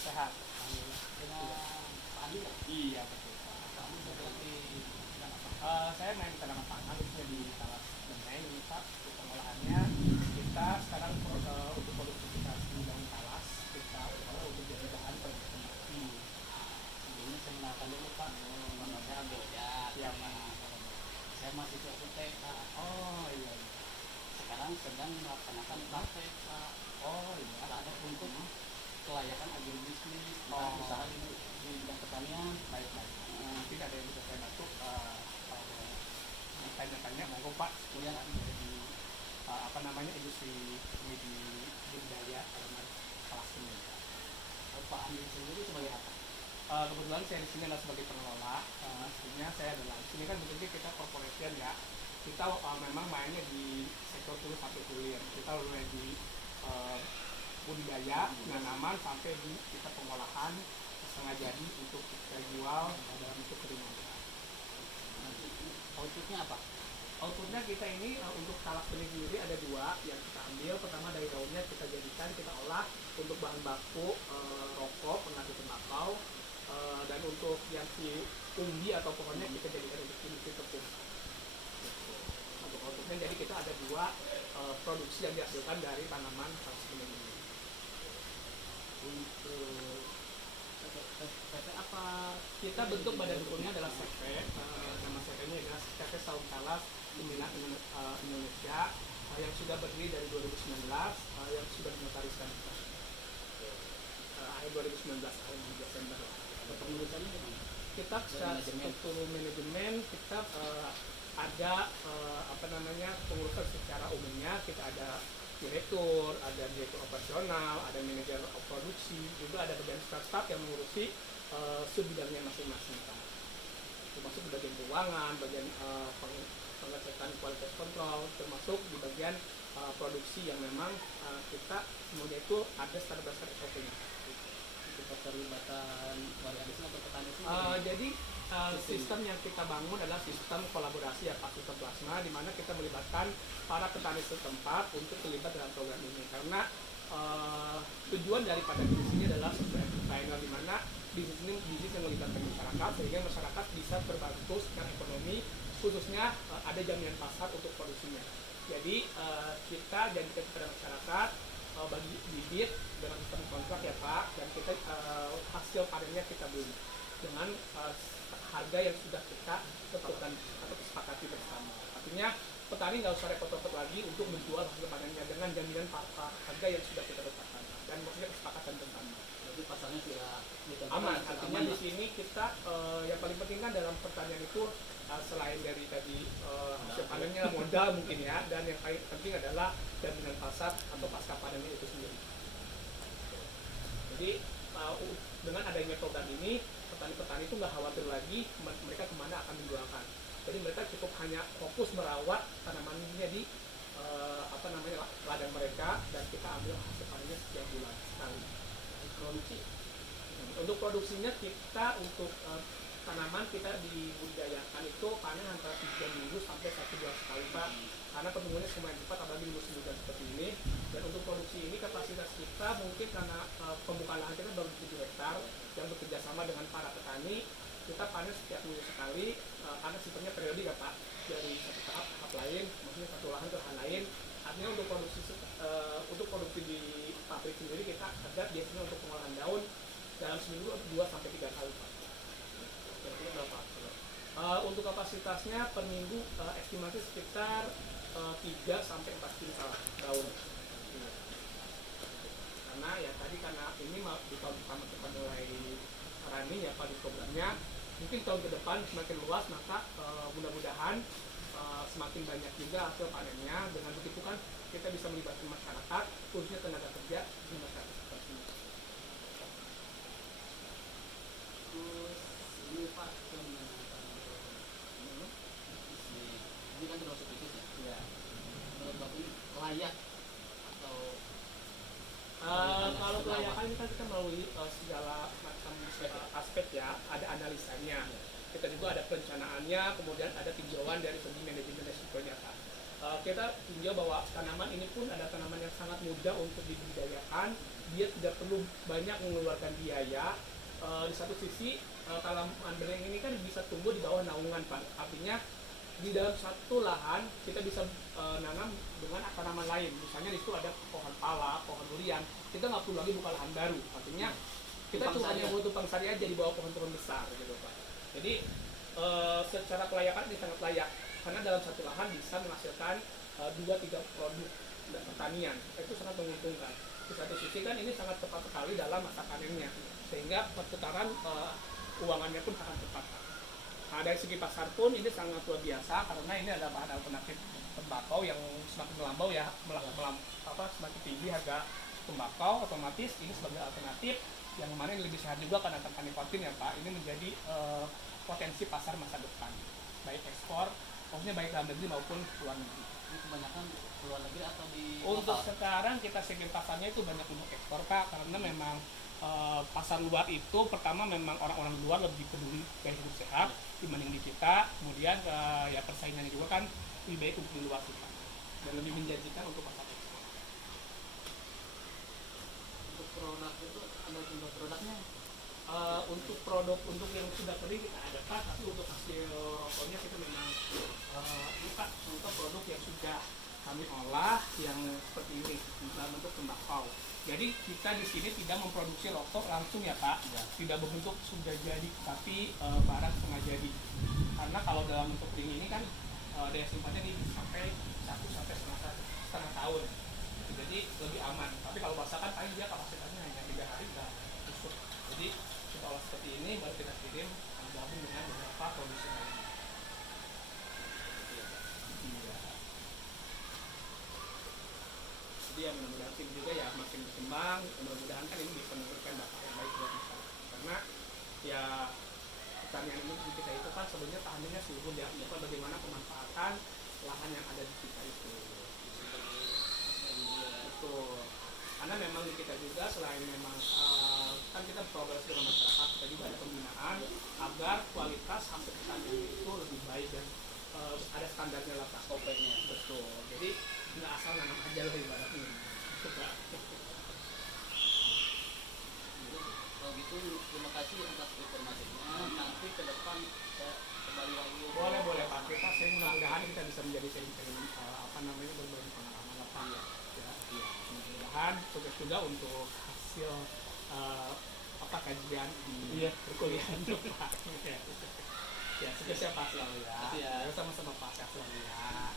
sehat. Dengan Pak Andi ya? Iya betul. Kamu bergerak di bidang apa? Saya main tanaman pangan khususnya di Talas Menteng ini Pak. Untuk pengolahannya kita sekarang untuk produksi kita di daun talas kita olah untuk jadi bahan pengganti batu. Sebelumnya saya mengenalkan dulu Pak, namanya Abdul ya. Iya Pak. Saya mahasiswa UTK. Oh iya. Sekarang sedang melaksanakan praktek Pak. Oh iya. Ada untuk kelayakan agribisnis, Oh. usaha di bidang pertanian. Baik. Nanti ada yang bisa saya bantu kalau tanya-tanya monggo Pak. Ya. Dari apa namanya industri di budidaya tanaman kelas ini. Pak Andi sendiri sebagai apa? Kebetulan saya di sini adalah sebagai pengelola. Aslinya saya adalah di sini kan bentuknya kita corporation ya. Kita memang mainnya di sektor hulu sampai hilir. Kita mulai di budidaya tanaman sampai di kita pengolahan setengah jadi untuk kita jual dalam bentuk keringan. Outputnya apa? Outputnya kita ini untuk talas benih sendiri ada dua yang kita ambil. Pertama dari daunnya kita jadikan, kita olah untuk bahan baku rokok, pengganti tembakau, dan untuk yang si umbi atau pohonnya kita jadikan untuk industri tepung. Untuk outputnya jadi kita ada dua produksi yang dihasilkan dari tanaman talas benih ini. Untuk PT apa? Kita bentuk badan hukumnya adalah CV. Nama CV-nya adalah CV Saung Talas Pembinaan Indonesia yang sudah berdiri dari 2019, yang sudah dinotariskan akhir 2019 akhir Desember. Kepengurusannya gimana? Kita secara struktur manajemen kita ada apa namanya pengurusan secara umumnya. Kita ada direktur, ada direktur operasional, ada manajer produksi, juga ada bagian staff yang mengurusi sub-bidangnya masing-masing. Termasuk di bagian keuangan, bagian pengecekan kualitas kontrol, termasuk di bagian produksi yang memang kita semuanya itu ada standar-standar SOP-nya. Keterlibatan warga desa atau petani sih? Jadi sistem yang kita bangun adalah sistem kolaborasi ya Pak, sistem plasma, di mana kita melibatkan para petani setempat untuk terlibat dalam program ini. Karena tujuan daripada bisnis ini adalah sesuai entrepreneur, di mana bisnis ini bisnis yang melibatkan masyarakat, sehingga masyarakat bisa terbantu secara ekonomi, khususnya ada jaminan pasar untuk produksinya. Jadi kita janjikan kepada masyarakat bagi bibit dengan sistem kontrak ya Pak, dan kita hasil panennya kita beli dengan harga yang sudah kita tentukan atau kesepakati bersama. Artinya petani nggak usah repot-repot lagi untuk menjual hasil panennya dengan jaminan harga yang sudah kita tetapkan dan maksudnya kesepakatan bersama. Jadi pasarnya tidak aman. Artinya di sini kita yang paling penting kan dalam pertanian itu selain dari tadi hasil panennya modal mungkin ya, dan yang paling penting adalah jaminan pasar atau pasca panennya itu sendiri. Jadi dengan adanya program ini, petani-petani itu nggak khawatir lagi mereka kemana akan menjualkan. Jadi mereka cukup hanya fokus merawat tanamannya di apa namanya ladang mereka, dan kita ambil hasil panennya setiap bulan sekali. Produksi. Untuk produksinya kita untuk tanaman kita dibudidayakan itu panen antara 3 minggu sampai 1 bulan sekali Pak, karena pertumbuhannya semakin cepat apalagi di musim hujan seperti ini. Dan untuk produksi ini kapasitas kita mungkin karena pembukaan lahan kita baru 7 hektar yang bekerja sama dengan para petani, kita panen setiap minggu sekali karena sistemnya periodik ya Pak, dari satu tahap lain, maksudnya satu lahan ke lahan lain. Artinya untuk produksi di pabrik sendiri kita ada biasanya untuk pengolahan daun dalam seminggu 2 sampai 3 kali Pak. Kira-kira berapa? Untuk kapasitasnya per minggu estimasi sekitar 3 sampai 4 kintal daun. Karena ya tadi karena ini di tahun pertama kita mulai running ya Pak di programnya, mungkin tahun ke depan semakin luas, maka mudah-mudahan semakin banyak juga hasil panennya. Dengan begitu kan kita bisa melibatkan masyarakat, khususnya tenaga kerja di masyarakat seperti ini. Terus ini Pak, ini kan termasuk bisnis ya? Ya. Menurut Bapak ini layak atau kalau kelayakan ini kan kita melalui segala macam aspek ya, ada analisanya. Kita juga ada perencanaannya, kemudian ada tinjauan dari segi manajemen resikonya Pak. kita tinjau bahwa tanaman ini pun ada tanaman yang sangat mudah untuk dibudidayakan, dia tidak perlu banyak mengeluarkan biaya. Di satu sisi tanaman bereng ini kan bisa tumbuh di bawah naungan Pak, artinya di dalam satu lahan kita bisa nanam dengan tanaman lain, misalnya di situ ada pohon pala, pohon durian, kita nggak perlu lagi buka lahan baru, artinya kita cuma hanya butuh tumpang sari aja di bawah pohon-pohon besar gitu Pak. Jadi secara kelayakan ini sangat layak karena dalam satu lahan bisa menghasilkan 2-3 produk pertanian, itu sangat menguntungkan. Di satu sisi kan ini sangat tepat sekali dalam masa panennya, sehingga perputaran keuangannya pun sangat tepat. Nah, dari segi pasar pun ini sangat luar biasa karena ini ada bahan alternatif tembakau yang semakin melambau ya, semakin tinggi harga tembakau, otomatis ini sebagai alternatif yang mana ini lebih sehat juga karena tanpa nikotin ya Pak. Ini menjadi potensi pasar masa depan, baik ekspor, maksudnya baik dalam negeri maupun luar negeri. Ini kebanyakan luar negeri atau di Untuk lokal? sekarang kita segmen pasarnya itu banyak untuk ekspor Pak, karena memang pasar luar itu pertama memang orang-orang luar lebih peduli gaya hidup sehat dibanding di kita, kemudian ya persaingannya juga kan lebih baik untuk di luar kita dan lebih menjanjikan untuk pasar ekspor. Untuk produk itu ada jumlah produknya. Untuk produk untuk yang sudah kering kita ada Pak, tapi untuk hasil rokoknya kita memang ini Pak, untuk produk yang sudah kami olah yang seperti ini dalam bentuk tembakau. Jadi kita di sini tidak memproduksi rokok langsung ya Pak, tidak berbentuk sudah jadi, tapi barang setengah jadi. Karena kalau dalam bentuk ring ini kan daya simpannya ini sampai 1 sampai setengah tahun. Jadi lebih aman. Tapi kalau basah kan paling dia kapasitasnya hanya 3 hari sudah busuk. Jadi kita olah seperti ini baru kita kirim gabung dengan beberapa produksi lainnya. Iya. Jadi ya mudah-mudahan tim juga ya makin berkembang, mudah-mudahan kan ini bisa memberikan dampak yang baik buat masyarakat. Karena ya pertanian ini di kita itu kan sebenarnya tahanannya suhu ya, bagaimana pemanfaatan lahan yang ada di kita itu. Betul. Karena memang di kita juga selain memang kan kita berkolaborasi dengan masyarakat, kita juga ada pembinaan agar kualitas hasil pertanian itu lebih baik dan ada standarnya lah Pak, SOP-nya. Betul. Jadi nggak asal nanam aja lah ibaratnya. Kalau gitu terima kasih atas informasinya. Nanti ke depan saya kembali lagi. Boleh Pak. Kita saya mudah-mudahan kita bisa menjadi sering-sering berbagi pengalaman lah Pak. Ya. Mudah-mudahan sukses juga untuk hasil kajian di perkuliahan itu Pak. Ya, sukses ya Pak selalu ya. Ya. Sama-sama Pak, sehat selalu ya.